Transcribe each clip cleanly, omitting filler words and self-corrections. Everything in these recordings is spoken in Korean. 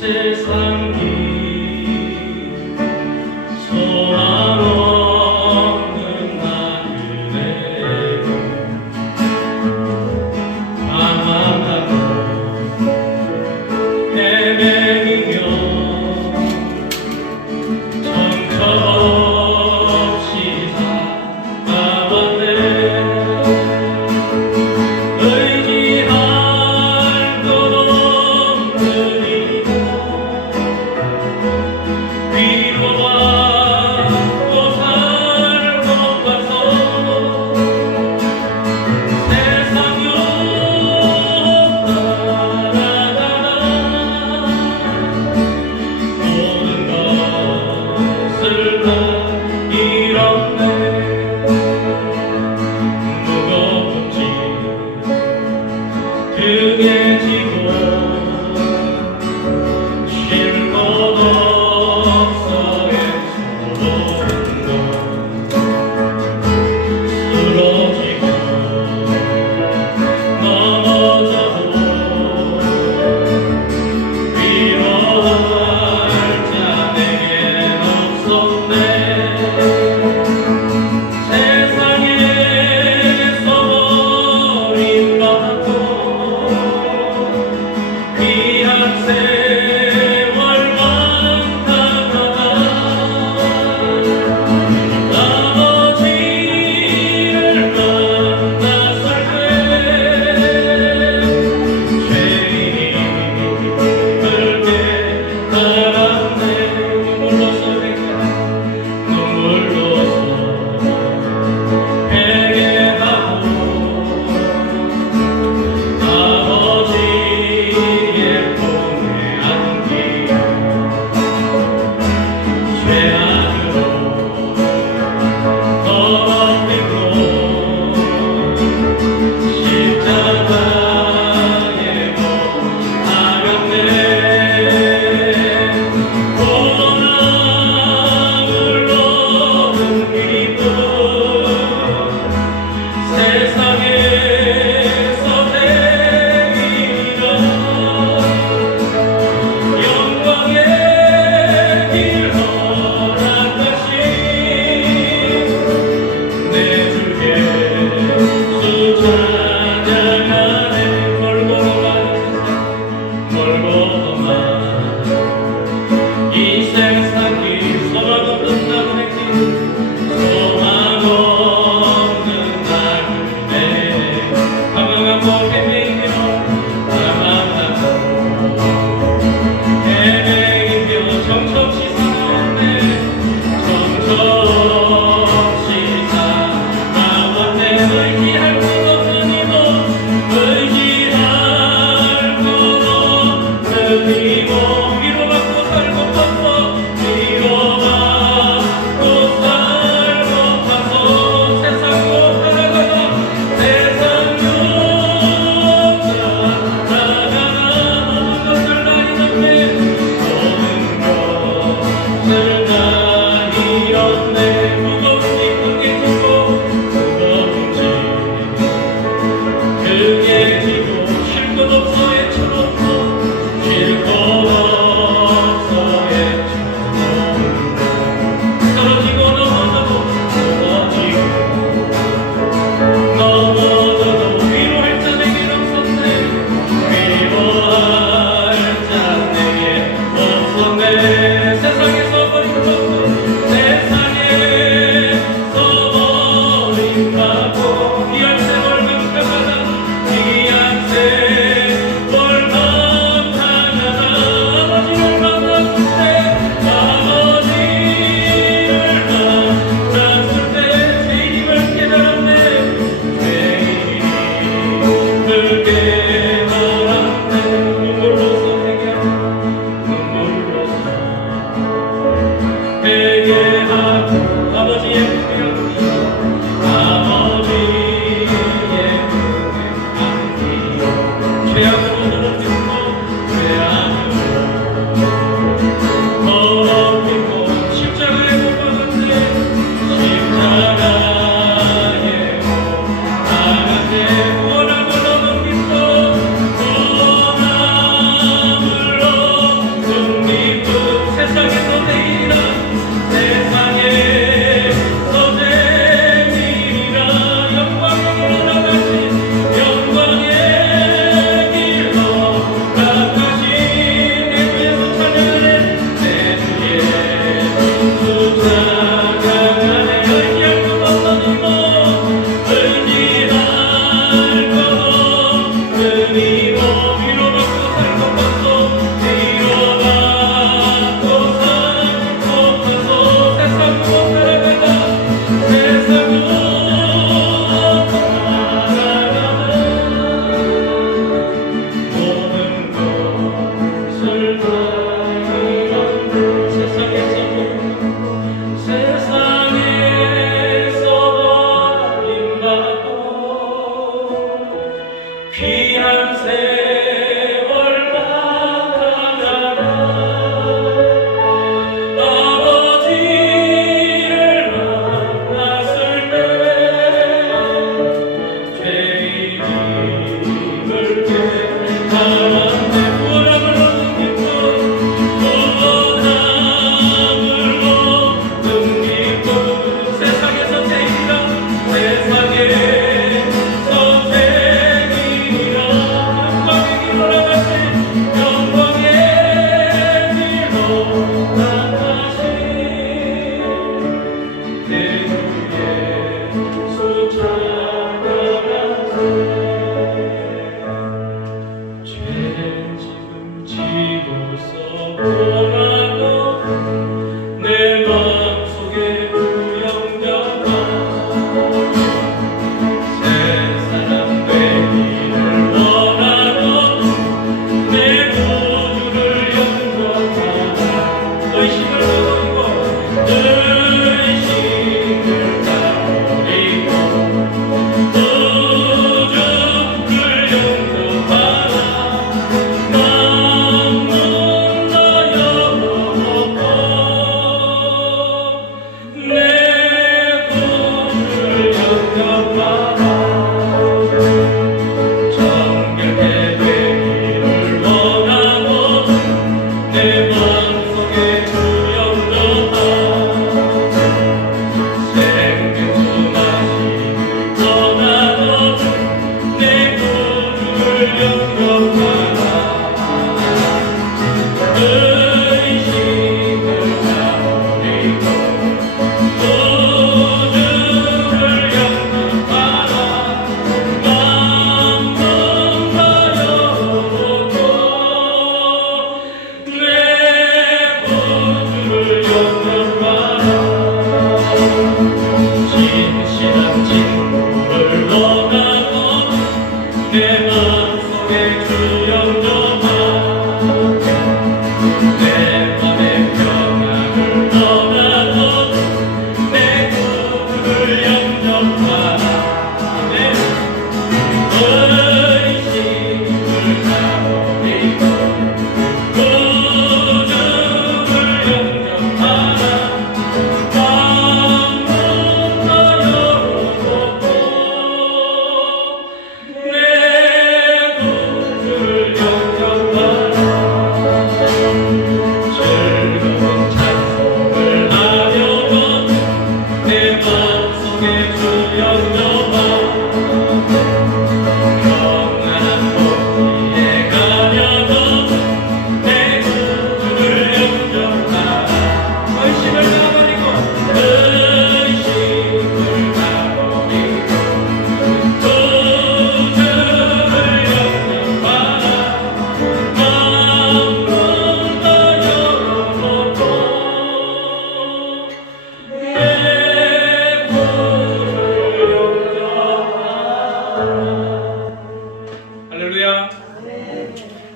세상이 소망 없는 나그네를 방황하고 헤매이며 정처없이 살아왔네. 의지할 것 없는 이가 위로받고 살고 가서 세상 욕 따라가다 모든 것을 다 잃었네. 무거운 짐 등에 지고 쉴 곳 없어 애써보는 것 쓰러지고 넘어져도 위로할 자 내겐 없었네. 세상에서 버림받고 귀한 세월만 살다가 아버지를 만났을 때 죄인이 붉게 달았네. 눈물로서 회개하고 아버지의 품에 안기며 죄악으로 더럽히고 십자가에 못 박았네. 고난을 얻은 기쁨 세상에서 되리라. 영광의 길 허락하신 내 주 예수 찬양하네. 멀고만 이 세상 길 소망 없는 나그네 길 소망 없는 나그네 방황하고 헤매이며 정처없이 살아왔네. 정처없이 살아왔네. 의지할 것 없는 이모 의지할 것 없는 이모 위로받고 살고 가서 위로받고 살고 가서 세상 욕 따라가다 세상 욕 따라가다 모든 것을 다 잃었네. 모든 것을 다 잃었네. 무거운 짐 등에 지고 무거운 짐 등에 지고 쉴 곳 없어 애처롭고 쉴 곳 없어 애처롭고 쓰러지고 넘어져도 위로할 자 내겐 없었네. 위로할 자 내겐 없었네. 세상에서 버림받고 세상에서 버림받고 귀한 세월 감당하다 귀한 세월 감당하다 아버지를 만났을 때 죄인임을 깨달았네. 죄인임을 깨달았네. 눈물로서 회개하고 아버지의 품에 안기며 아버지의 품에 안기며 죄악으로 더럽히고 더럽히고 십자가에 못 박았네. 십자가에 못 박았네. 구원하고 넘은 기쁨 구원함을 얻은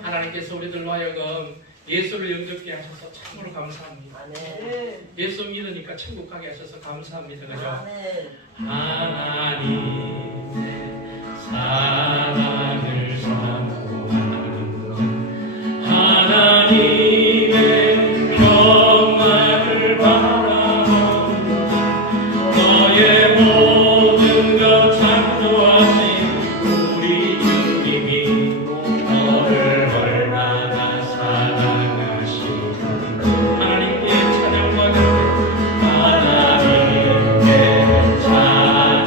하나님께서 우리들로 하여금 예수를 영접케 하셔서 참으로 감사합니다. 예수 믿으니까 천국 가게 하셔서 감사합니다. 그죠? 하나님의 사랑을 사모하는 하나님의 평안을 바라보는 너의 모든 것 창조하신 우리 주님이 너를 얼마나 사랑하시고 하나님께 찬양과 하나님께 찬양과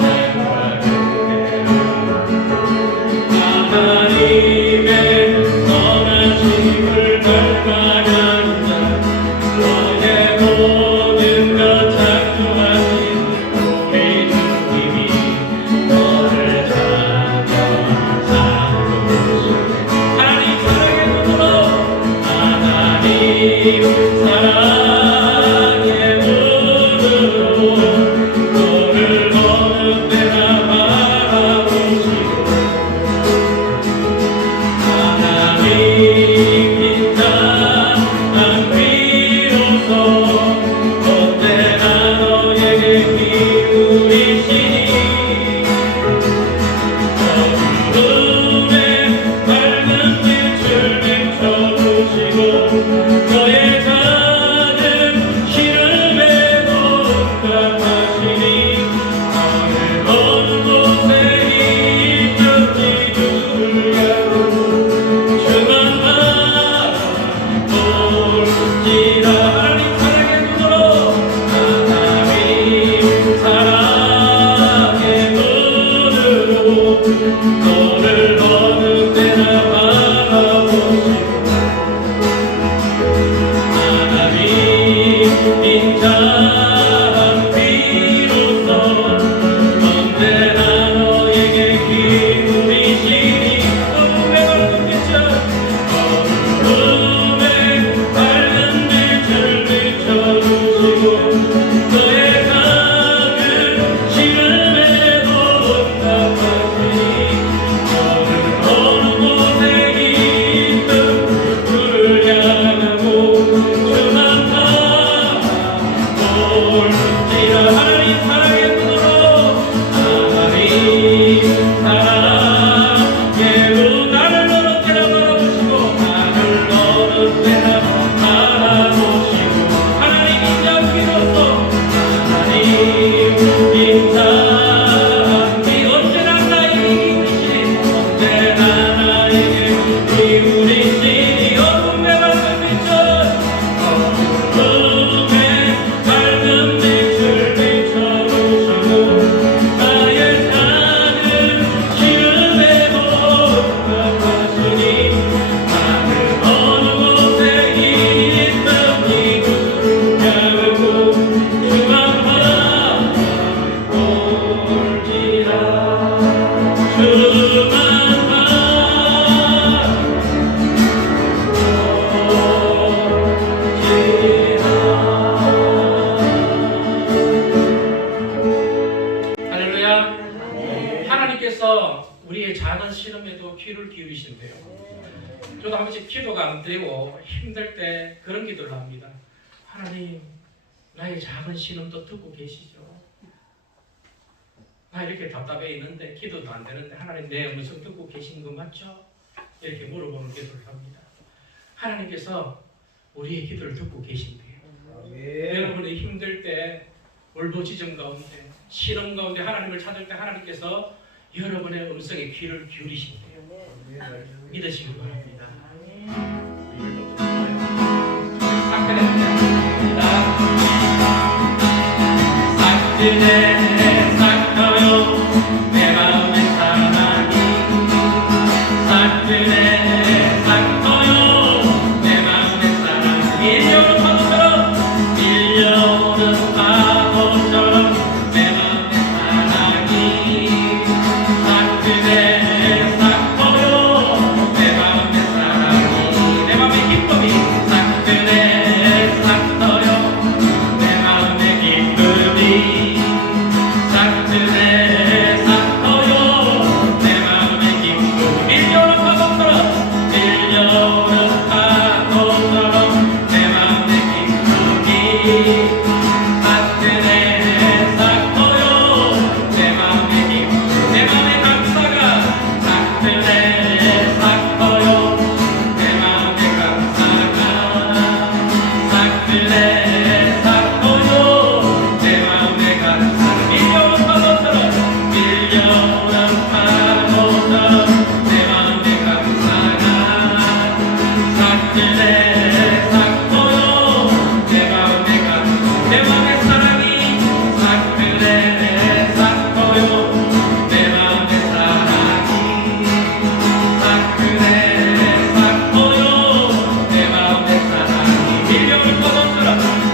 시험에도 귀를 기울이신대요. 저도 한 번씩 기도가 안 되고 힘들 때 그런 기도를 합니다. 하나님, 나의 작은 신음도 듣고 계시죠? 나 이렇게 답답해 있는데 기도도 안 되는데 하나님 내 음성 듣고 계신 거 맞죠? 이렇게 물어보는 기도를 합니다. 하나님께서 우리의 기도를 듣고 계신대요. 여러분이 힘들 때 울부짖음 가운데 실험 가운데 하나님을 찾을 때 하나님께서 여러분의 음성에 귀를 기울이신대요. 믿으시기 바랍니다. 삭들에 삭혀요 내 마음의 사랑이 삭들에 삭혀요 내 마음의 사랑이 밀려오는 파도처럼 밀려오는 파도처럼 내 마음의 사랑이 삭들에 삭혀요 내 마음의 사랑이 내 마음의 기쁨이 삭들에 삭혀요 내 마음의 기쁨이 삭들에 삭혀요 내 마음의 기쁨 밀려오는 파도처럼 밀려오는 파도처럼 내 마음의 기쁨이 삭들에 삭혀요 내 마음의 기쁨 내 마음의 감사가 삭들에 삭혀요 내 마음의 감사가 삭들에 삭혀요 내 마음의 감사가 밀려오는 파도처럼 밀려오는 파도처럼 내 마음의 감사가 삭들에 삭혀요 내 마음의 감사 내 마음의 사랑이 삭들에 삭혀요 내 마음의 사랑이 삭들에 삭혀요 내 마음의 사랑이 밀려오는 파도처럼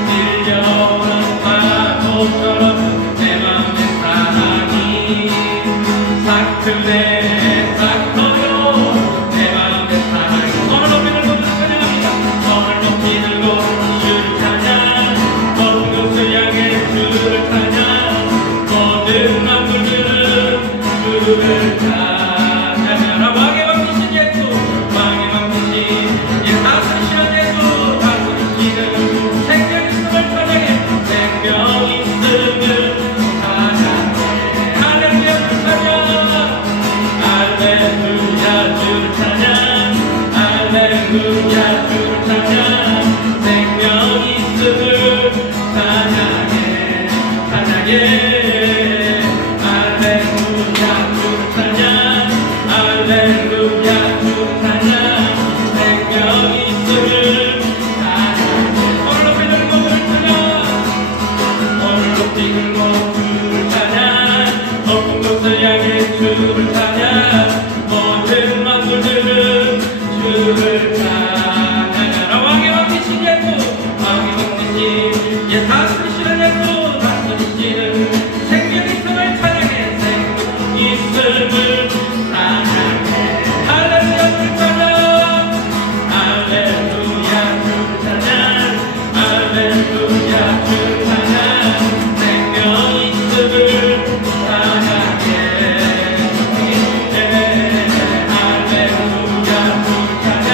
밀려오는 파도처럼 내 마음의 사랑이 삭들에 삭혀요 내 마음의 사랑이 손을 높이 들고 주를 찬양합니다. 손을 높이 들고 주를 찬양 높은 곳을 향해 주를 찬양 모든 만물들은 주를 찬양하라. 왕의 왕이신 예수 왕의 왕이신 예 다스리시는 예수 다스리시는 생명 있음을 찬양해 생명 있음을 찬양해 할렐루야 주 찬양 할렐루야 주 찬양 할렐루야 주 찬양 생명 있음을 찬양해 찬양해 할렐루야 주 찬양 할렐루야 주 찬양 생명 있음을 찬양해 오늘 높이 들고 주를 찬양 오늘 높이 들고 주를 찬양 높은 곳을 향해 주를 찬양 모든 만물들은 주를 찬양하라. 왕의 왕이신 예수 왕의 왕이신 예 다스리시는 예수 다스리시는 생명 있음을 찬양해 생명 있음을 찬양해 할렐루야 주 찬양 할렐루야 주 찬양 할렐루야 주 찬양 생명 있음을 찬양해 할렐루야 주 찬양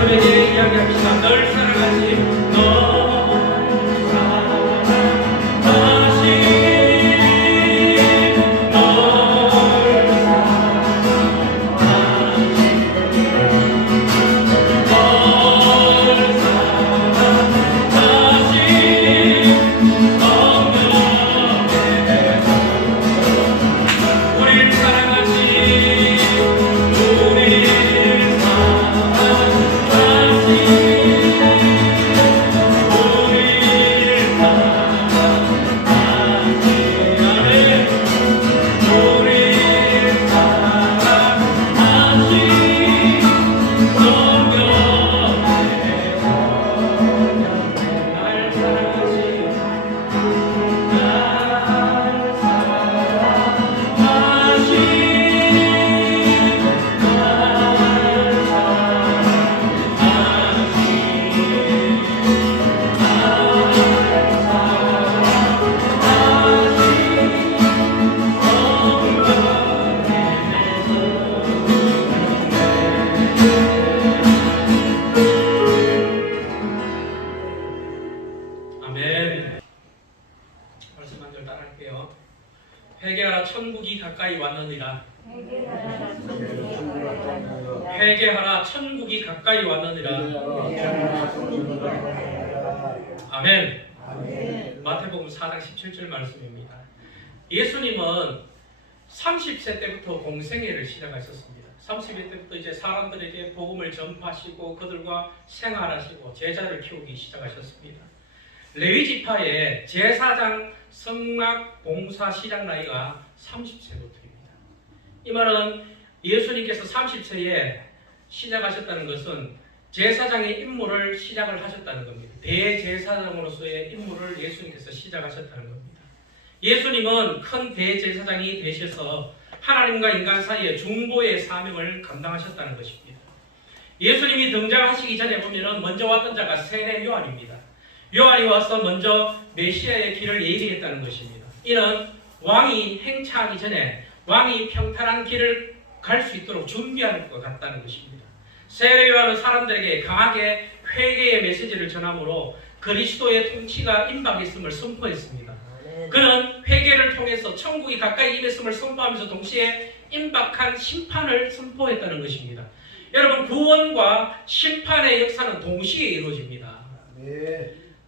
사람에게 이야기합시다. 널 사랑하지. 회개하라 천국이 가까이 왔느니라. 회개하라 천국이 가까이 왔느니라. 아멘. 마태복음 4장 17절 말씀입니다. 예수님은 30세 때부터 공생애를 시작하셨습니다. 30세 때부터 이제 사람들에게 복음을 전파하시고 그들과 생활하시고 제자를 키우기 시작하셨습니다. 레위 지파의 제사장 성막 봉사 시작 나이가 30세부터입니다. 이 말은 예수님께서 30세에 시작하셨다는 것은 제사장의 임무를 시작을 하셨다는 겁니다. 대제사장으로서의 임무를 예수님께서 시작하셨다는 겁니다. 예수님은 큰 대제사장이 되셔서 하나님과 인간 사이의 중보의 사명을 감당하셨다는 것입니다. 예수님이 등장하시기 전에 보면 먼저 왔던 자가 세례 요한입니다. 요한이 와서 먼저 메시아의 길을 예비했다는 것입니다. 이는 왕이 행차하기 전에 왕이 평탄한 길을 갈 수 있도록 준비하는 것 같다는 것입니다. 세례 요한은 사람들에게 강하게 회개의 메시지를 전함으로 그리스도의 통치가 임박했음을 선포했습니다. 그는 회개를 통해서 천국이 가까이 임했음을 선포하면서 동시에 임박한 심판을 선포했다는 것입니다. 여러분, 구원과 심판의 역사는 동시에 이루어집니다.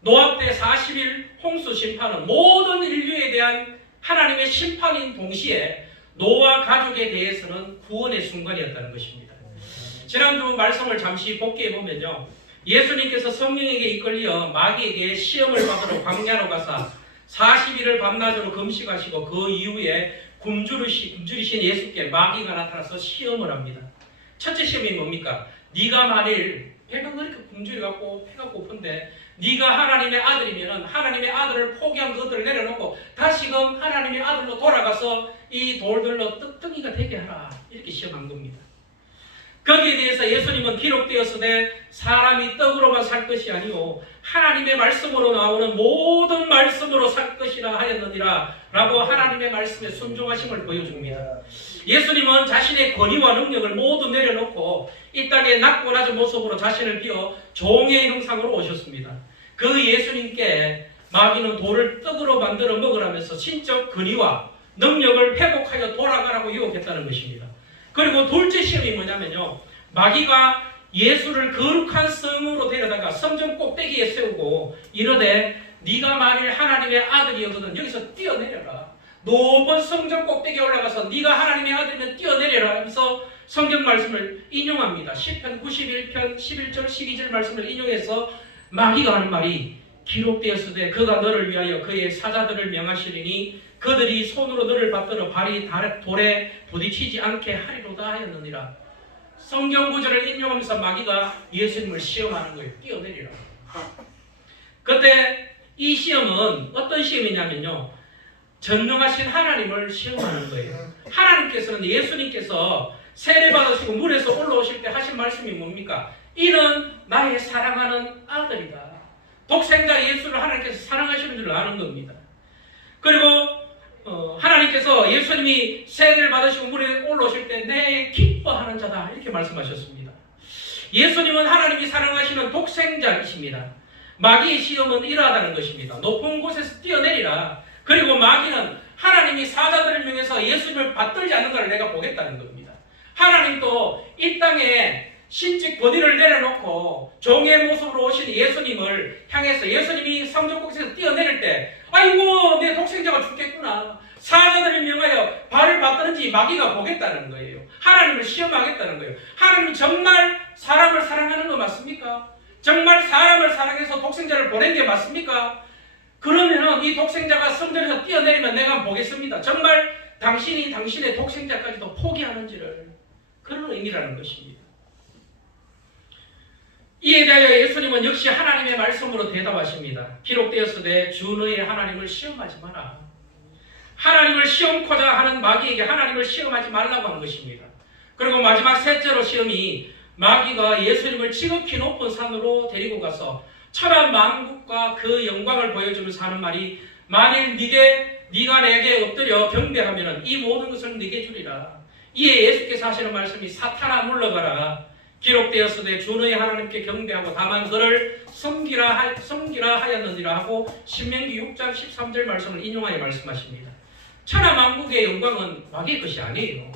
노아 때 40일 홍수 심판은 모든 인류에 대한 하나님의 심판인 동시에 노아 가족에 대해서는 구원의 순간이었다는 것입니다. 지난주 말씀을 잠시 복기해 보면요, 예수님께서 성령에게 이끌려 마귀에게 시험을 받으러 광야로 가사 40일을 밤낮으로 금식하시고 그 이후에 굶주리신 예수께 마귀가 나타나서 시험을 합니다. 첫째 시험이 뭡니까? 네가 만일 배가 그렇게 굶주려갖고 배가 고픈데 네가 하나님의 아들이면 하나님의 아들을 포기한 그것들을 내려놓고 다시금 하나님의 아들로 돌아가서 이 돌들로 떡덩이가 되게 하라, 이렇게 시험한 겁니다. 거기에 대해서 예수님은 기록되었으되 사람이 떡으로만 살 것이 아니요 하나님의 말씀으로 나오는 모든 말씀으로 살 것이라 하였느니라 라고 하나님의 말씀에 순종하심을 보여줍니다. 예수님은 자신의 권위와 능력을 모두 내려놓고 이 땅에 낮고 낮은 모습으로 자신을 비워 종의 형상으로 오셨습니다. 그 예수님께 마귀는 돌을 떡으로 만들어 먹으라면서 신적 권위와 능력을 회복하여 돌아가라고 유혹했다는 것입니다. 그리고 둘째 시험이 뭐냐면요, 마귀가 예수를 거룩한 성으로 데려다가 성전 꼭대기에 세우고 이르되 네가 만일 하나님의 아들이거든 여기서 뛰어내려라, 높은 성전 꼭대기에 올라가서 네가 하나님의 아들이면 뛰어내려라 하면서 성경 말씀을 인용합니다. 시편 91편 11절 12절 말씀을 인용해서 마귀가 하는 말이 기록되었으되 그가 너를 위하여 그의 사자들을 명하시리니 그들이 손으로 너를 받들어 발이 돌에 부딪히지 않게 하리로다 하였느니라. 성경 구절을 인용하면서 마귀가 예수님을 시험하는 거예요. 뛰어내리라. 그때 이 시험은 어떤 시험이냐면요, 전능하신 하나님을 시험하는 거예요. 하나님께서는 예수님께서 세례받으시고 물에서 올라오실 때 하신 말씀이 뭡니까? 이는 나의 사랑하는 아들이다. 독생자 예수를 하나님께서 사랑하시는 줄 아는 겁니다. 그리고 하나님께서 예수님이 세례를 받으시고 물에 올라오실 때 내 기뻐하는 자다, 이렇게 말씀하셨습니다. 예수님은 하나님이 사랑하시는 독생자이십니다. 마귀의 시험은 이러하다는 것입니다. 높은 곳에서 뛰어내리라. 그리고 마귀는 하나님이 사자들을 명해서 예수님을 받들지 않는 것을 내가 보겠다는 겁니다. 하나님도 이 땅에 신직 권위를 내려놓고 종의 모습으로 오신 예수님을 향해서 예수님이 성전국에서 뛰어내릴 때 아이고 내 독생자가 죽겠구나. 사자들을 명하여 발을 받드는지 마귀가 보겠다는 거예요. 하나님을 시험하겠다는 거예요. 하나님은 정말 사람을 사랑하는 거 맞습니까? 정말 사람을 사랑해서 독생자를 보낸 게 맞습니까? 그러면은 이 독생자가 성전에서 뛰어내리면 내가 한번 보겠습니다. 정말 당신이 당신의 독생자까지도 포기하는지를, 그런 의미라는 것입니다. 이에 대하여 예수님은 역시 하나님의 말씀으로 대답하십니다. 기록되었으되 주 너의 하나님을 시험하지 마라. 하나님을 시험코자 하는 마귀에게 하나님을 시험하지 말라고 하는 것입니다. 그리고 마지막 셋째로 시험이 마귀가 예수님을 지극히 높은 산으로 데리고 가서 천하 만국과 그 영광을 보여주면서 하는 말이 만일 네가 내게 엎드려 경배하면 이 모든 것을 네게 주리라. 이에 예수께서 하시는 말씀이 사탄아 물러가라. 기록되었으되 주 너의 하나님께 경배하고 다만 그를 섬기라 하였느니라 하고 신명기 6장 13절 말씀을 인용하여 말씀하십니다. 천하 만국의 영광은 마귀의 것이 아니에요.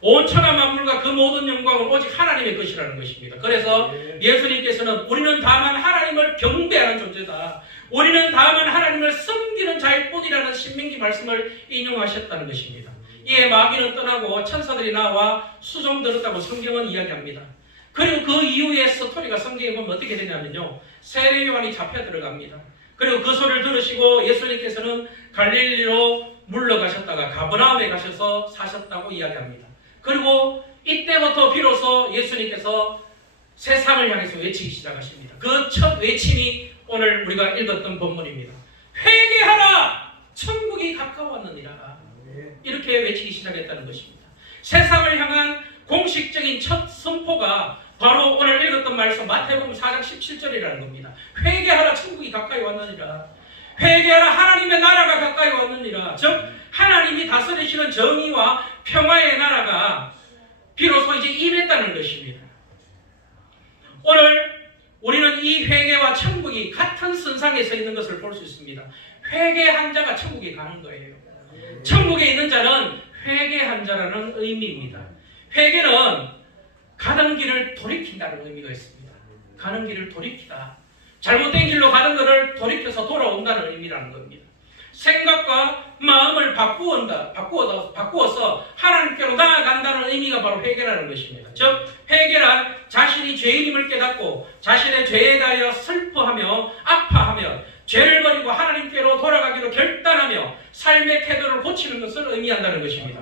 온 천하 만물과 그 모든 영광은 오직 하나님의 것이라는 것입니다. 그래서 예수님께서는 우리는 다만 하나님을 경배하는 존재다. 우리는 다만 하나님을 섬기는 자일 뿐이라는 신명기 말씀을 인용하셨다는 것입니다. 이에 마귀는 떠나고 천사들이 나와 수종 들었다고 성경은 이야기합니다. 그리고 그 이후의 스토리가 성경에 보면 어떻게 되냐면요, 세례 요한이 잡혀 들어갑니다. 그리고 그 소리를 들으시고 예수님께서는 갈릴리로 물러가셨다가 가버나움에 가셔서 사셨다고 이야기합니다. 그리고 이때부터 비로소 예수님께서 세상을 향해서 외치기 시작하십니다. 그 첫 외침이 오늘 우리가 읽었던 본문입니다. 회개하라! 천국이 가까웠느니라. 이렇게 외치기 시작했다는 것입니다. 세상을 향한 공식적인 첫 선포가 바로 오늘 읽었던 말씀 마태복음 4장 17절이라는 겁니다. 회개하라, 천국이 가까이 왔느니라. 회개하라, 하나님의 나라가 가까이 왔느니라. 즉 하나님이 다스리시는 정의와 평화의 나라가 비로소 이제 임했다는 것입니다. 오늘 우리는 이 회개와 천국이 같은 선상에 서 있는 것을 볼 수 있습니다. 회개한 자가 천국에 가는 거예요. 천국에 있는 자는 회개한 자라는 의미입니다. 회개는 가던 길을 돌이킨다는 의미가 있습니다. 가는 길을 돌이키다. 잘못된 길로 가는 것을 돌이켜서 돌아온다는 의미라는 겁니다. 생각과 마음을 바꾸어서 하나님께로 나아간다는 의미가 바로 회개라는 것입니다. 즉 회개란 자신이 죄인임을 깨닫고 자신의 죄에 대하여 슬퍼하며 아파하며 죄를 버리고 하나님께로 돌아가기로 결단하며 삶의 태도를 고치는 것을 의미한다는 것입니다.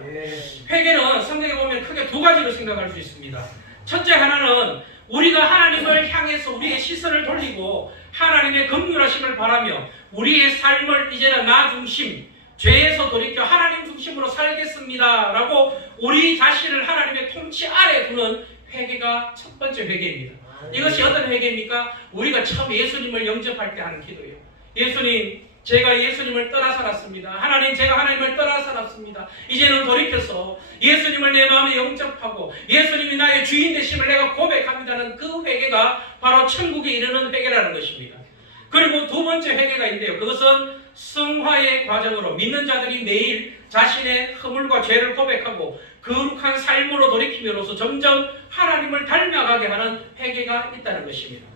회개는 성경에 보면 크게 두 가지로 생각할 수 있습니다. 첫째 하나는 우리가 하나님을 향해서 우리의 시선을 돌리고 하나님의 긍휼하심을 바라며 우리의 삶을 이제는 나 중심, 죄에서 돌이켜 하나님 중심으로 살겠습니다 라고 우리 자신을 하나님의 통치 아래 두는 회개가 첫 번째 회개입니다. 이것이 어떤 회개입니까? 우리가 처음 예수님을 영접할 때 하는 기도예요. 예수님, 제가 예수님을 떠나 살았습니다. 하나님, 제가 하나님을 떠나 살았습니다. 이제는 돌이켜서 예수님을 내 마음에 영접하고 예수님이 나의 주인 되심을 내가 고백합니다는 그 회개가 바로 천국에 이르는 회개라는 것입니다. 그리고 두 번째 회개가 있는데요. 그것은 성화의 과정으로 믿는 자들이 매일 자신의 허물과 죄를 고백하고 거룩한 삶으로 돌이킴으로써 점점 하나님을 닮아가게 하는 회개가 있다는 것입니다.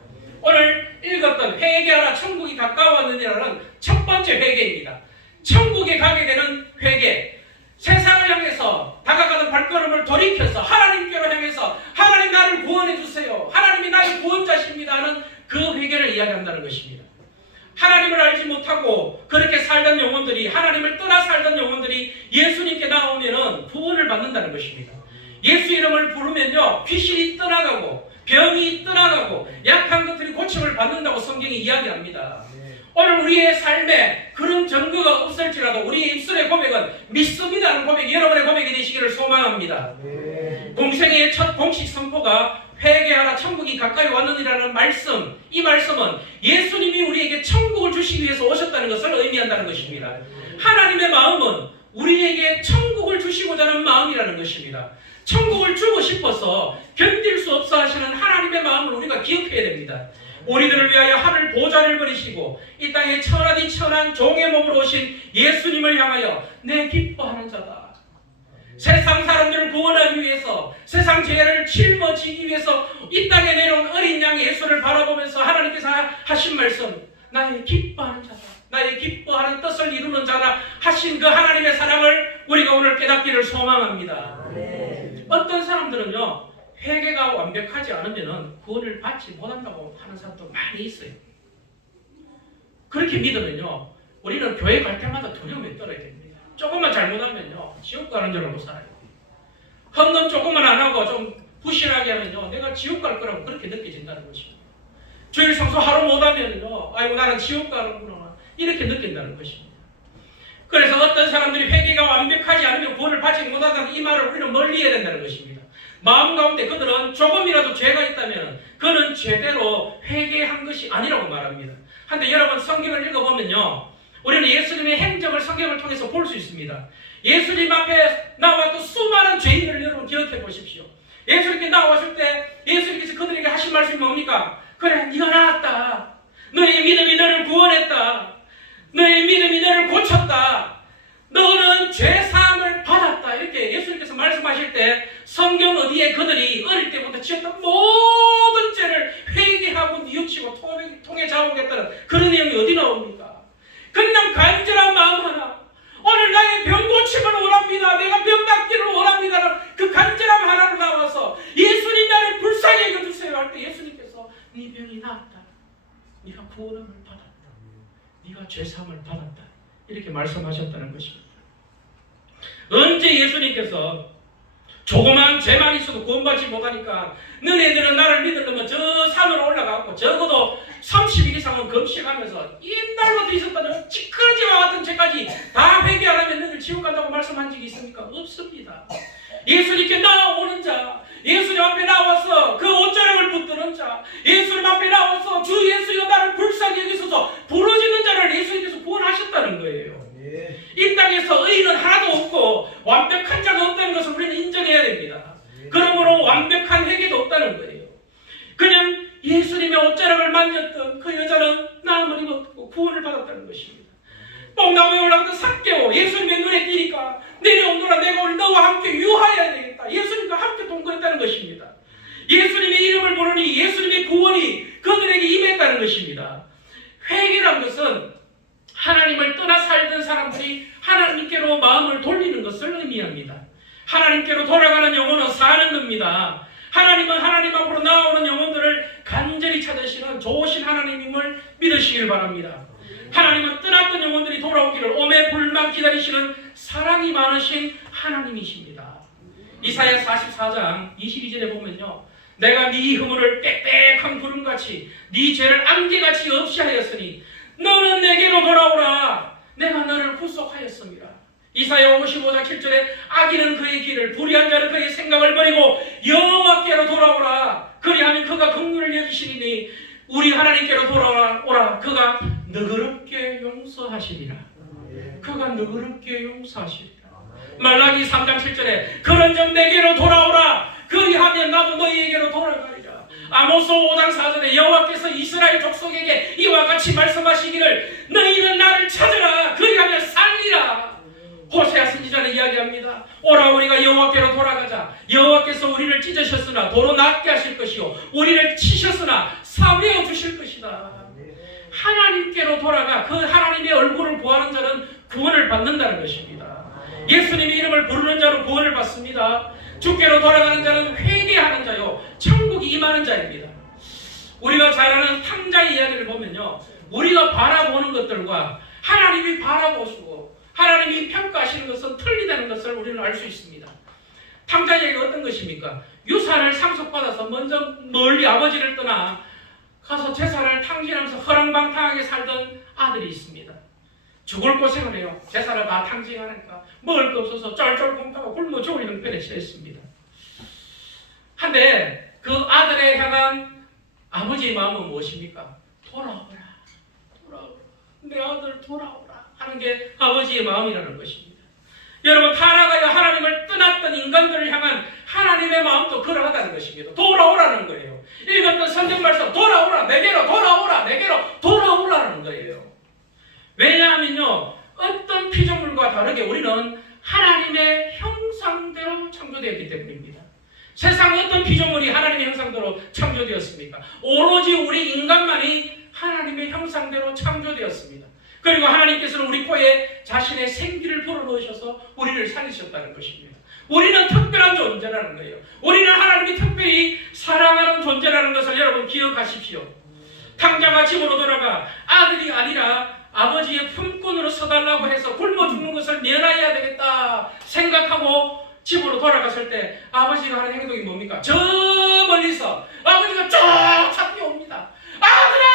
오늘 읽었던 회개하라 천국이 가까웠느니라는 첫 번째 회개입니다. 천국에 가게 되는 회개, 세상을 향해서 다가가는 발걸음을 돌이켜서 하나님께로 향해서 하나님 나를 구원해 주세요, 하나님이 나의 구원자십니다 하는 그 회개를 이야기한다는 것입니다. 하나님을 알지 못하고 그렇게 살던 영혼들이, 하나님을 떠나 살던 영혼들이 예수님께 나오면은 구원을 받는다는 것입니다. 예수 이름을 부르면요, 귀신이 떠나가고 병이 떠나가고 약한 것들이 고침을 받는다고 성경이 이야기합니다. 오늘 우리의 삶에 그런 증거가 없을지라도 우리의 입술의 고백은 믿습니다는 고백이 여러분의 고백이 되시기를 소망합니다. 공생의 첫 공식 선포가 회개하라 천국이 가까이 왔느니라는 말씀, 이 말씀은 예수님이 우리에게 천국을 주시기 위해서 오셨다는 것을 의미한다는 것입니다. 하나님의 마음은 우리에게 천국을 주시고자 하는 마음이라는 것입니다. 천국을 주고 싶어서 견딜 수 없어 하시는 하나님 기억해야 됩니다. 우리들을 위하여 하늘 보좌를 버리시고 이 땅에 천하디 천한 종의 몸으로 오신 예수님을 향하여 내 기뻐하는 자다. 세상 사람들을 구원하기 위해서, 세상 죄를 짊어지기 위해서 이 땅에 내려온 어린 양 예수를 바라보면서 하나님께서 하신 말씀, 나의 기뻐하는 자다, 나의 기뻐하는 뜻을 이루는 자다 하신 그 하나님의 사랑을 우리가 오늘 깨닫기를 소망합니다. 어떤 사람들은요, 회개가 완벽하지 않으면 구원을 받지 못한다고 하는 사람도 많이 있어요. 그렇게 믿으면요, 우리는 교회 갈 때마다 두려움에 떨어야 됩니다. 조금만 잘못하면요, 지옥 가는 줄 알고 살아요. 헌금 조금만 안 하고 좀 부실하게 하면요, 내가 지옥 갈 거라고 그렇게 느껴진다는 것입니다. 주일 성수 하루 못하면요, 아이고 나는 지옥 가는구나, 이렇게 느낀다는 것입니다. 그래서 어떤 사람들이 회개가 완벽하지 않으면 구원을 받지 못한다는 이 말을 우리는 멀리해야 된다는 것입니다. 마음 가운데 그들은 조금이라도 죄가 있다면 그는 제대로 회개한 것이 아니라고 말합니다. 한데 여러분 성경을 읽어보면요, 우리는 예수님의 행적을 성경을 통해서 볼 수 있습니다. 예수님 앞에 나왔던 수많은 죄인들을 여러분 기억해 보십시오. 예수님께 나왔을 때 예수님께서 그들에게 하신 말씀이 뭡니까? 그래, 네가 나았다. 너의 믿음이 너를 구원했다. 너의 믿음이 너를 고쳤다. 너는 죄사함을 받았다. 이렇게 예수님께서 말씀하실 때 성경 어디에 그들이 어릴 때부터 지었던 모든 죄를 회개하고 뉘우치고 통해 잡아오겠다는 그런 내용이 어디 나옵니까? 그냥 간절한 마음 하나, 오늘 나의 병 고침을 원합니다, 내가 병 낫기를 원합니다, 그 간절함 하나로 나와서 예수님 나를 불쌍히 여겨주세요 할 때 예수님께서 네 병이 나았다, 네가 구원을 받았다, 네가 죄사함을 받았다, 이렇게 말씀하셨다는 것입니다. 언제 예수님께서 조그만 죄만 있어도 구원받지 못하니까 너네들은 나를 믿으려면 저 산으로 올라가고 적어도 30일 이상은 금식하면서 옛날부터 있었던 찌끄러지와 같은 죄까지 다 회개 안 하면 너희들 지옥 간다고 말씀한 적이 있습니까? 없습니다. 예수님께 나오는 자, 예수님 앞에 나와서 그 옷자락을 붙드는 자, 예수님 앞에 나와서 주 예수여 나를 불쌍히 여기소서 부르짖는 자를 예수님께서 구원하셨다는 거예요. 이 땅에서 의인은 하나도 없고 완벽한 자가 없다는 것을 우리는 인정해야 됩니다. 그러므로 완벽한 회개도 없다는 거예요. 그냥 예수님의 옷자락을 만졌던 그 여자는 나음을 입었고 구원을 받았다는 것입니다. 뽕나무에 올라갔던 삭개오, 예수님의 눈에 띄니까 내려오너라, 내가 오늘 너와 함께 유하여야 되겠다, 예수님과 함께 동거했다는 것입니다. 예수님의 이름을 부르니 예수님의 구원이 그들에게 임했다는 것입니다. 회개란 것은 하나님을 떠나 살던 사람들이 하나님께로 마음을 돌리는 것을 의미합니다. 하나님께로 돌아가는 영혼은 사는 겁니다. 하나님은 하나님 앞으로 나오는 영혼들을 간절히 찾으시는 좋으신 하나님임을 믿으시길 바랍니다. 하나님은 떠났던 영혼들이 돌아오기를 오매 불만 기다리시는 사랑이 많으신 하나님이십니다. 이사야 44장 22절에 보면요, 내가 네 허물을 빽빽한 구름같이 네 죄를 안개같이 없이 하였으니 너는 내게로 돌아오라, 내가 너를 구속하였습니다. 이사야 55장 7절에 악인은 그의 길을, 불의한 자는 그의 생각을 버리고 여호와께로 돌아오라, 그리하면 그가 긍휼을 여기시리니 우리 하나님께로 돌아오라, 그가 너그럽게 용서하시리라. 그가 너그럽게 용서하시리라. 말라기 3장 7절에 그런즉 내게로 돌아오라, 그리하면 나도 너희에게로 돌아가리라. 아모스 5장 4절에 여호와께서 이스라엘 족속에게 이와 같이 말씀하시기를 너희는 나를 찾으라, 그리하면 살리라. 호세아 선지자는 이야기합니다. 오라, 우리가 여호와께로 돌아가자. 여호와께서 우리를 찢으셨으나 도로 낫게 하실 것이요 우리를 치셨으나 사매어 주실 것이다. 하나님께로 돌아가 그 하나님의 얼굴을 보아하는 자는 구원을 받는다는 것입니다. 예수님의 이름을 부르는 자는 구원을 받습니다. 주께로 돌아가는 자는 회개하는 자요 천국이 임하는 자입니다. 우리가 잘 아는 탕자의 이야기를 보면요, 우리가 바라보는 것들과 하나님이 바라보시고 하나님이 평가하시는 것은 틀리다는 것을 우리는 알 수 있습니다. 탕자 이야기가 어떤 것입니까? 유산을 상속받아서 먼저 멀리 아버지를 떠나 가서 재산을 탕진하면서 허랑방탕하게 살던 아들이 있습니다. 죽을 고생을 해요. 재산을 다 탕진하니까 먹을 거 없어서 쩔쩔 굶다가 굶어 죽을 형편에 처했습니다. 한데 그 아들에 향한 아버지의 마음은 무엇입니까? 돌아오라, 돌아오라, 내 아들 돌아오라 하는 게 아버지의 마음이라는 것입니다. 여러분, 타락하여 하나님을 떠났던 인간들을 향한 하나님의 마음도 그러하다는 것입니다. 돌아오라는 거예요. 읽었던 성경 말씀 내게로 돌아오라는 거예요. 왜냐하면요, 어떤 피조물과 다르게 우리는 하나님의 형상대로 창조되었기 때문입니다. 세상 어떤 피조물이 하나님의 형상대로 창조되었습니까? 오로지 우리 인간만이 하나님의 형상대로 창조되었습니다. 그리고 하나님께서는 우리 코에 자신의 생기를 불어넣으셔서 우리를 살리셨다는 것입니다. 우리는 특별한 존재라는 거예요. 우리는 하나님이 특별히 사랑하는 존재라는 것을 여러분 기억하십시오. 탕자가 집으로 돌아가 아들이 아니라 아버지의 품꾼으로 서달라고 해서 굶어 죽는 것을 면하여야 되겠다 생각하고 집으로 돌아갔을 때 아버지가 하는 행동이 뭡니까? 저 멀리서 아버지가 쫙 뛰어옵니다. 아들아!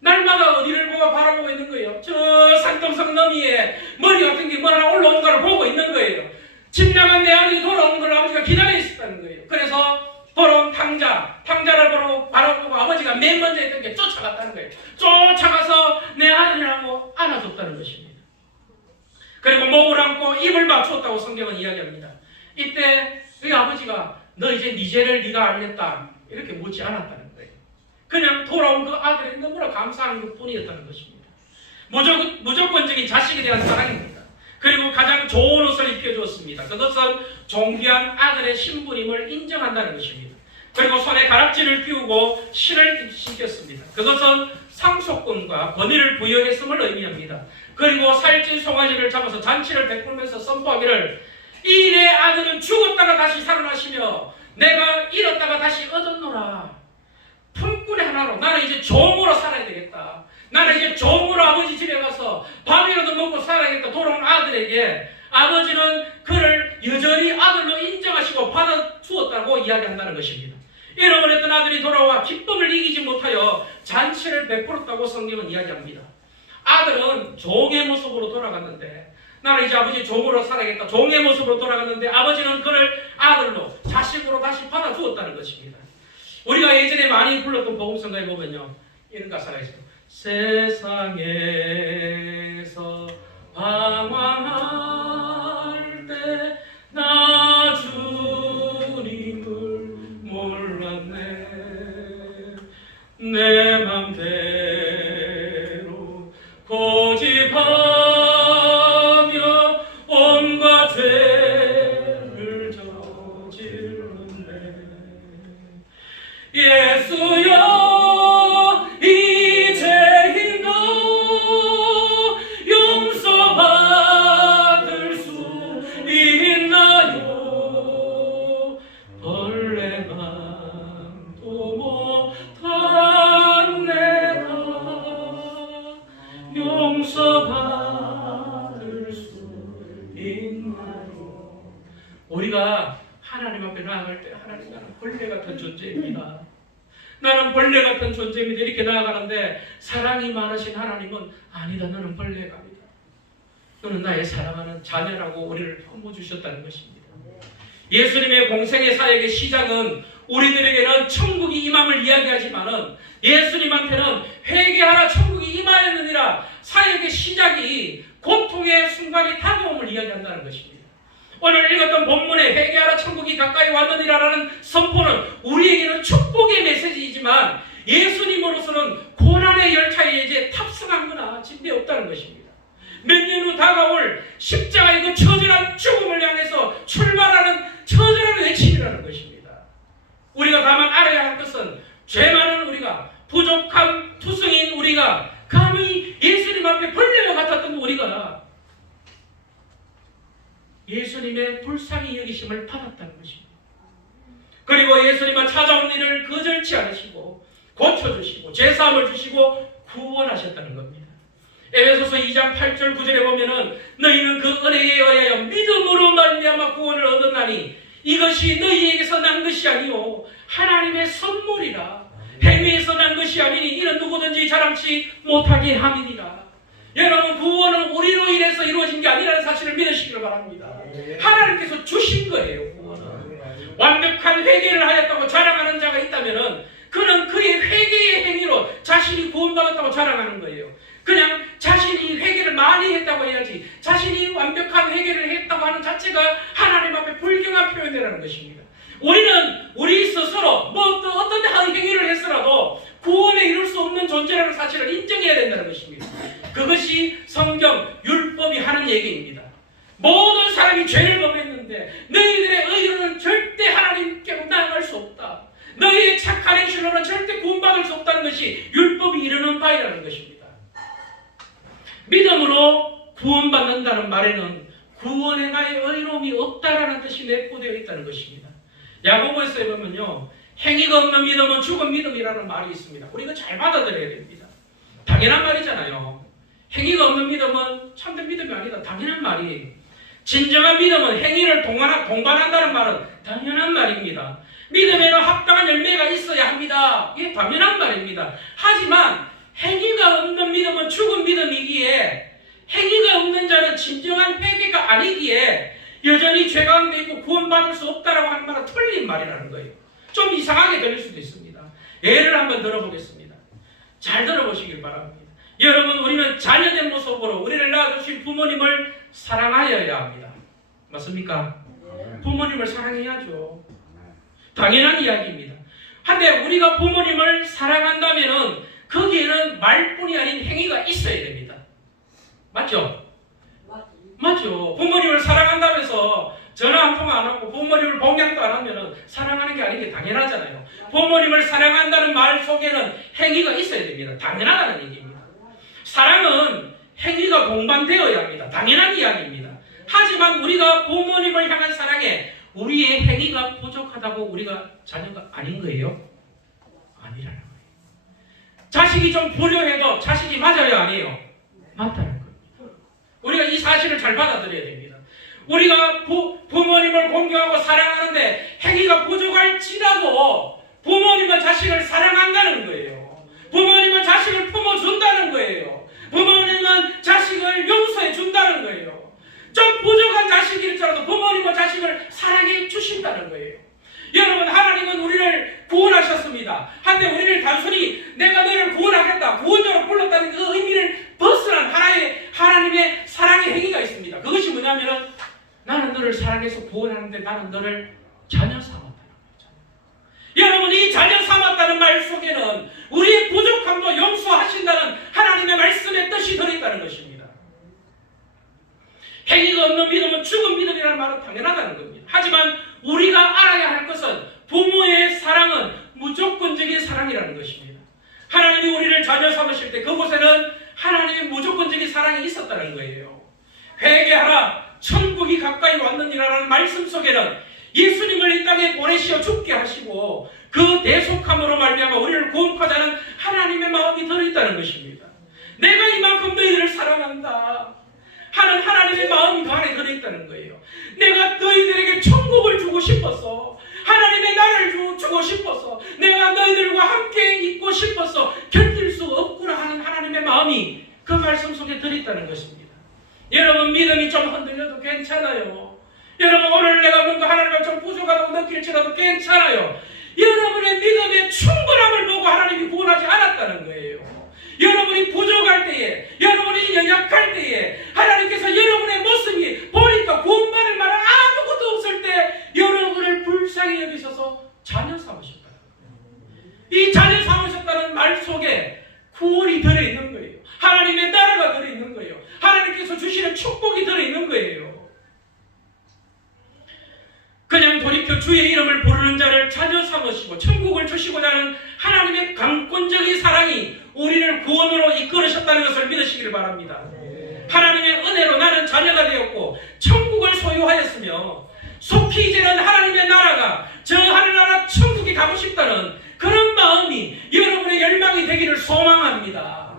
날마다 어디를 보고 바라보고 있는 거예요? 저 산동성 너미에 머리 같은 게 뭐나 올라오는 걸 보고 있는 거예요. 집 나간 내 아들이 돌아오는 걸 아버지가 기다려 있었다는 거예요. 그래서 돌아온 탕자를 바라보고 아버지가 맨 먼저 했던 게 쫓아갔다는 거예요. 쫓아가서 내 아들이라고 안아줬다는 것입니다. 그리고 목을 안고 입을 맞추었다고 성경은 이야기합니다. 이때 그 아버지가 너 이제 네 죄를 네가 알겠다 이렇게 묻지 않았다는 거예요. 그냥 돌아온 그 아들이 너무나 감사한 것뿐이었다는 것입니다. 무조건적인 자식에 대한 사랑입니다. 그리고 가장 좋은 옷을 입혀주었습니다. 그것은 존귀한 아들의 신분임을 인정한다는 것입니다. 그리고 손에 가락지를 끼우고 실을 신겼습니다. 그것은 상속권과 권위를 부여했음을 의미합니다. 그리고 살찐 송아지를 잡아서 잔치를 베풀면서 선포하기를 이 내 아들은 죽었다가 다시 살아나시며 내가 잃었다가 다시 얻었노라. 품꾼의 하나로 나는 이제 종으로 살아야 되겠다. 나는 이제 종으로 아버지 집에 가서 밥이라도 먹고 살아야겠다. 돌아온 아들에게 아버지는 그를 여전히 아들로 인정하시고 받아주었다고 이야기한다는 것입니다. 잃어버렸던 아들이 돌아와 기쁨을 이기지 못하여 잔치를 베풀었다고 성경은 이야기합니다. 아들은 종의 모습으로 돌아갔는데 나는 이제 아버지 종으로 살아야겠다. 종의 모습으로 돌아갔는데 아버지는 그를 아들로 자식으로 다시 받아주었다는 것입니다. 우리가 예전에 많이 불렀던 복음성가에 보면요, 이런 가사가 있어요. 세상에서 방황할 때 나 주님을 몰랐네. 내 맘대로 고집하며 온갖 죄를 저질렀네. 예수여 이제인가 용서받을 수 있나요? 벌레만도 못한 내가 용서받을 수 있나요? 우리가 하나님 앞에 나아갈 때 하나님 나는 벌레 같은 존재입니다. 나는 벌레 같은 존재입니다. 이렇게 나아가는데 사랑이 많으신 하나님은 아니다. 너는 벌레가 아니다. 너는 나의 사랑하는 자녀라고 우리를 품어주셨다는 것입니다. 예수님의 공생의 사역의 시작은 우리들에게는 천국이 임함을 이야기하지만은 예수님한테는 회개하라 천국이 임하였느니라 사역의 시작이 고통의 순간이 다가옴을 이야기한다는 것입니다. 오늘 읽었던 본문에 회개하라 천국이 가까이 왔느니라라는 선포는 우리에게는 축복의 메시지이지만 예수님으로서는 고난의 열차에 이제 탑승하거나 집에 없다는 것입니다. 몇 년 후 다가올 십자가의 그 처절한 죽음을 향해서 출발하는 처절한 외침이라는 것입니다. 우리가 다만 알아야 할 것은 죄 많은 우리가, 부족한 투성인 우리가, 감히 예수님 앞에 벌레와 같았던 우리가 예수님의 불쌍히 여기심을 받았다는 것입니다. 그리고 예수님은 찾아온 일을 거절치 않으시고 고쳐주시고 제사함을 주시고 구원하셨다는 겁니다. 에베소서 2장 8절 9절에 보면은 너희는 그 은혜에 의하여 믿음으로 말미암아 구원을 얻었나니 이것이 너희에게서 난 것이 아니요 하나님의 선물이라. 행위에서 난 것이 아니니 이는 누구든지 자랑치 못하게 함이니라. 여러분, 구원은 우리로 인해서 이루어진 게 아니라는 사실을 믿으시기를 바랍니다. 하나님께서 주신 거예요. 구원은 완벽한 회개를 하였다고 자랑하는 자가 있다면 그는 그의 회개의 행위로 자신이 구원받았다고 자랑하는 거예요. 그냥 자신이 회개를 많이 했다고 해야지 자신이 완벽한 회개를 했다고 하는 자체가 하나님 앞에 불경한 표현이라는 것입니다. 우리는 우리 스스로 어떤 행위를 했으라도 성경 율법이 하는 얘기입니다. 모든 사람이 죄를 범했는데 너희들의 의로는 절대 하나님께로 나아갈 수 없다. 너희의 착한 행실로는 절대 구원받을 수 없다는 것이 율법이 이르는 바이라는 것입니다. 믿음으로 구원받는다는 말에는 구원에 나의 의로움이 없다라는 뜻이 내포되어 있다는 것입니다. 야고보서에 보면요, 행위가 없는 믿음은 죽은 믿음이라는 말이 있습니다. 우리가 잘 받아들여야 됩니다. 당연한 말이잖아요. 행위가 없는 믿음은 참된 믿음이 아니다. 당연한 말이에요. 진정한 믿음은 행위를 동반한다는 말은 당연한 말입니다. 믿음에는 합당한 열매가 있어야 합니다. 이게 당연한 말입니다. 하지만 행위가 없는 믿음은 죽은 믿음이기에, 행위가 없는 자는 진정한 회개가 아니기에 여전히 죄 가운데 있고 구원받을 수 없다라고 하는 말은 틀린 말이라는 거예요. 좀 이상하게 들릴 수도 있습니다. 예를 한번 들어보겠습니다. 잘 들어보시길 바랍니다. 여러분, 우리는 자녀된 모습으로 우리를 낳아주신 부모님을 사랑하여야 합니다. 맞습니까? 부모님을 사랑해야죠. 당연한 이야기입니다. 한데 우리가 부모님을 사랑한다면 거기에는 말뿐이 아닌 행위가 있어야 됩니다. 맞죠? 맞죠. 부모님을 사랑한다면서 전화 한 통 안 하고 부모님을 봉양도 안 하면 사랑하는 게 아닌 게 당연하잖아요. 부모님을 사랑한다는 말 속에는 행위가 있어야 됩니다. 당연하다는 얘기입니다. 사랑은 행위가 동반되어야 합니다. 당연한 이야기입니다. 하지만 우리가 부모님을 향한 사랑에 우리의 행위가 부족하다고 우리가 자녀가 아닌 거예요? 아니라는 거예요. 자식이 좀 불효해도 자식이 맞아요, 아니에요? 맞다는 거예요. 우리가 이 사실을 잘 받아들여야 됩니다. 우리가 부모님을 공경하고 사랑하는데 행위가 부족할지라도 부모님은 자식을 사랑한다는 거예요. 부모님은 자식을 품어준다는 거예요. 부모님은 자식을 용서해 준다는 거예요. 좀 부족한 자식일지라도 부모님은 자식을 사랑해 주신다는 거예요. 여러분, 하나님은 우리를 구원하셨습니다. 한데 우리를 단순히 내가 너를 구원하겠다, 구원자로 불렀다는 그 의미를 벗어난 하나님의 사랑의 행위가 있습니다. 그것이 뭐냐면 나는 너를 사랑해서 구원하는데 나는 너를 자녀 삼았다는 거죠. 여러분, 이 자녀 삼았다는 말 속에는 우리의 부족함도 용서하신다는 하나님의 말씀의 뜻이 들어있다는 것입니다. 행위가 없는 믿음은 죽은 믿음이라는 말은 당연하다는 겁니다. 하지만 우리가 알아야 할 것은 부모의 사랑은 무조건적인 사랑이라는 것입니다. 하나님이 우리를 자녀 삼으실 때 그곳에는 하나님의 무조건적인 사랑이 있었다는 거예요. 회개하라, 천국이 가까이 왔느니라는 말씀 속에는 예수님을 이 땅에 보내시어 죽게 하시고 그 대속함으로 말미암아 우리를 구원하자는 하나님의 마음이 들어있다는 것입니다. 내가 이만큼 너희들을 사랑한다 하는 하나님의 마음이 그 안에 들어있다는 거예요. 내가 너희들에게 천국을 주고 싶어서, 하나님의 나라를 주고 싶어서, 내가 너희들과 함께 있고 싶어서 견딜 수 없구나 하는 하나님의 마음이 그 말씀 속에 들어있다는 것입니다. 여러분, 믿음이 좀 흔들려도 괜찮아요. 여러분, 오늘 내가 뭔가 하나님을 좀 부족하다고 느낄지라도 괜찮아요. 여러분의 믿음의 충분함을 보고 하나님이 구원하지 않았다는 거예요. 여러분이 부족할 때에, 여러분이 연약할 때에 하나님께서 여러분의 모습이 보니까 구원받을 만한 아무것도 없을 때 여러분을 불쌍히 여기셔서 자녀 삼으셨다. 이 자녀 삼으셨다는 말 속에 구원이 들어있는 거예요. 하나님의 나라가 들어있는 거예요. 하나님께서 주시는 축복이 들어있는 거예요. 그냥 돌이켜 주의 이름을 부르는 자를 자녀 삼으시고 천국을 주시고자 하는 하나님의 강권적인 사랑이 우리를 구원으로 이끌으셨다는 것을 믿으시기를 바랍니다. 하나님의 은혜로 나는 자녀가 되었고 천국을 소유하였으며 속히 이제는 하나님의 나라가 저 하늘나라 천국에 가고 싶다는 그런 마음이 여러분의 열망이 되기를 소망합니다.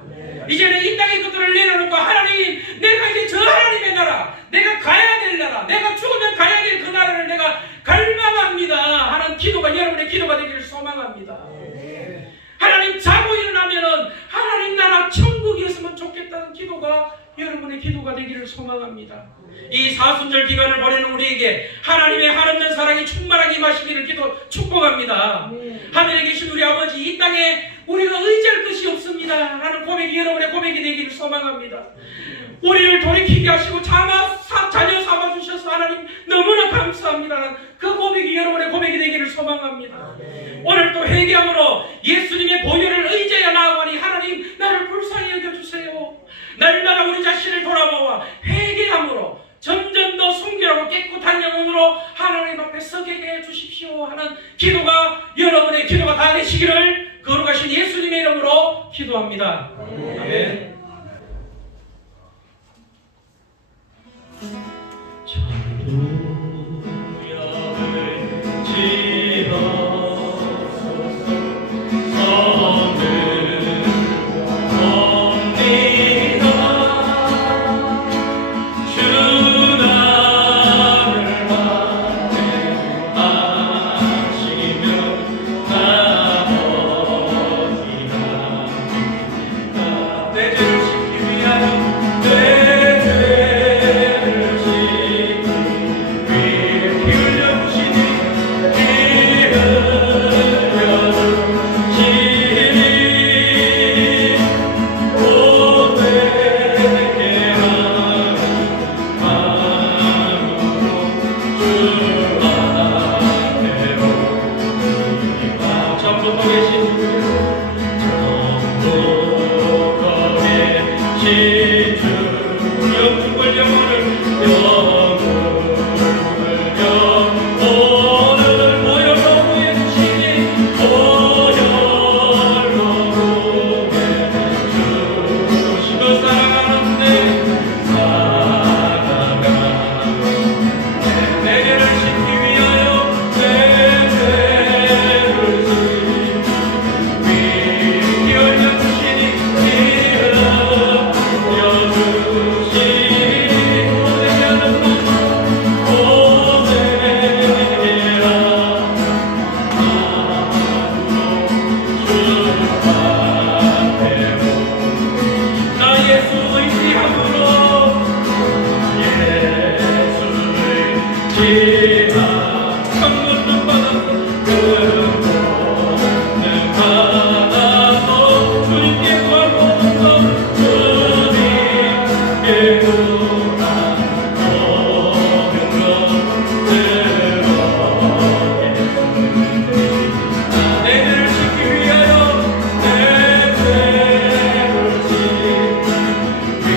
이제는 이 땅의 것들을 내려놓고 하나님, 내가 이제 저 하나님의 나라, 내가 가야 될 나라, 내가 죽으면 가야 될 그 나라를 내가 갈망합니다 하는 기도가 여러분의 기도가 되기를 소망합니다. 하나님, 자고 일어나면은 하나님 나라 천국이었으면 좋겠다는 기도가 여러분의 기도가 되기를 소망합니다. 이 사순절 기간을 보내는 우리에게 하나님의 한없는 사랑이 충만하게 임하시기를 축복합니다. 하늘에 계신 우리 아버지, 이 땅에 우리가 의지할 것이 없습니다 라는 고백이 여러분의 고백이 되기를 소망합니다. 우리를 돌이키게 하시고 자녀 삼아주셔서 하나님 너무나 감사합니다라는 그 고백이 여러분의 고백이 되기를 소망합니다. 오늘 또 회개함으로 예수님의 보혈을 의지하여 나아가니 하나님, 나를 불쌍히 여겨주세요. 날마다 우리 자신을 돌아 돌아보아 회개함으로 점점 더 순결하고 깨끗한 영혼으로 하나님 앞에 서게 해 주십시오 하는 기도가 여러분의 기도가 다 되시기를 거룩하신 예수님의 이름으로 기도합니다. 아멘. 천부양을 지어소서 선을 옵니다. 주 나를 환대하시며 아버지가 내 죄를 씻기 위하여 내 죄를 씻기 위해 피 흘려 주시니 피 흘려 주시니 고백해 전부터 계신 주 영축을 영원을 오늘 모여서 구해 주시니 모여로 구해 주시고 살아가는데 내 죄를 씻기 위하여 내 죄를 씻기 위해 흘려 주시니 피 흘려 주시니 고백하는 것 고백해라 나 예수 의지함으로 예수의 지하 성문을 받아서 금문을 받아서 주님께 구하고서 주님께 내 죄를 씻기 위하여 내 죄를 씻기 위하여 피 흘려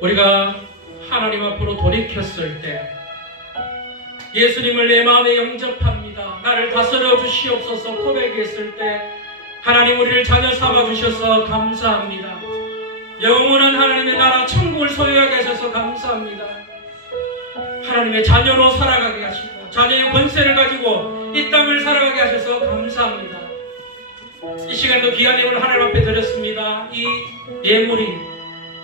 우리가 하나님 앞으로 돌이켰을 때 예수님을 내 마음에 영접합니다. 나를 다스려 주시옵소서 고백했을 때 하나님 우리를 자녀 삼아 주셔서 감사합니다. 영원한 하나님의 나라 천국을 소유하게 하셔서 감사합니다. 하나님의 자녀로 살아가게 하시고 자녀의 권세를 가지고 이 땅을 살아가게 하셔서 감사합니다. 이 시간도 귀한 예물을 하나님 앞에 드렸습니다. 이 예물이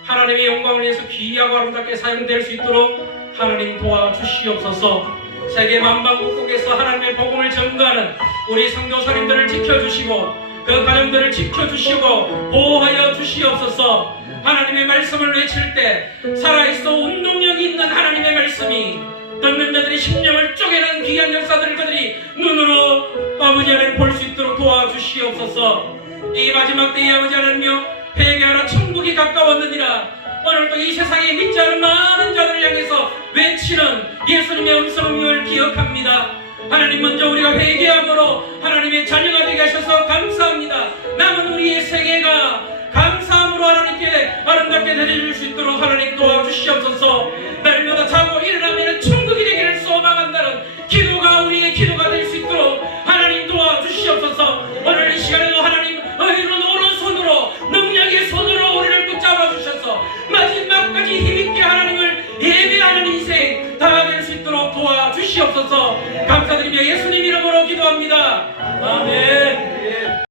하나님의 영광을 위해서 귀하고 아름답게 사용될 수 있도록 하나님 도와주시옵소서. 세계 만방국국에서 하나님의 복음을 전가하는 우리 선교사님들을 지켜주시고 그 가정들을 지켜주시고 보호하여 주시옵소서. 하나님의 말씀을 외칠 때 살아있어 운동력이 있는 하나님의 말씀이 듣는 자들이 심령을 쪼개는 귀한 역사들을 그들이 눈으로 아버지 하나님 볼 수 있도록 도와주시옵소서. 이 마지막 때에 아버지 하나님여 회개하라 천국이 가까웠느니라. 오늘도 이 세상에 믿지 않은 많은 자들을 향해서 외치는 예수님의 음성을 기억합니다. 하나님 먼저 우리가 회개함으로 하나님의 자녀가 되게 하셔서 감사합니다. 남은 우리의 생애가 감사함으로 하나님께 아름답게 드릴 수 있도록 하나님 도와주시옵소서. 날마다 자고 일어나면 천국이 되기를 소망한다는 기도가 우리의 기도가 될 수 있도록 하나님 도와주시옵소서. 오늘 이 시간에도 하나님 의로운 오른손으로 능력의 손으로 우리를 붙잡아 주셔서 마지막까지 힘있게 하나님을 예배하는 인생 다 될 수 있도록 도와주시옵소서. 감사드리며 예수님 이름으로 기도합니다. 아멘.